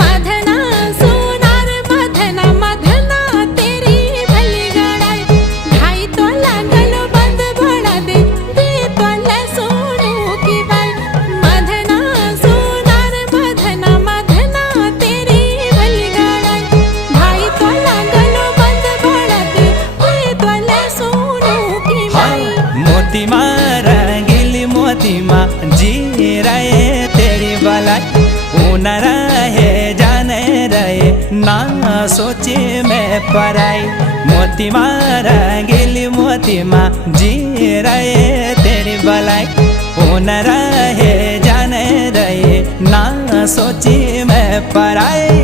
मधना सोनार मधना मधना तेरी भली गड़ाई ढाई तो लागलो बंद भड़ा दे तो ले सोनू की बाई। मधना सोनार मधना मधना तेरी भली गड़ाई ढाई तो लागलो बंद भड़ा दे तो ले सोनू की बाई। मोती मारा गिली मोती माँ जी रहे तेरी भलाई न रहे जाने रहे ना सोचे मैं पराई। मोती मारा गिली मोती माँ जी रहे तेरी भलाई न रहे जाने रहे ना सोचे मैं पराई।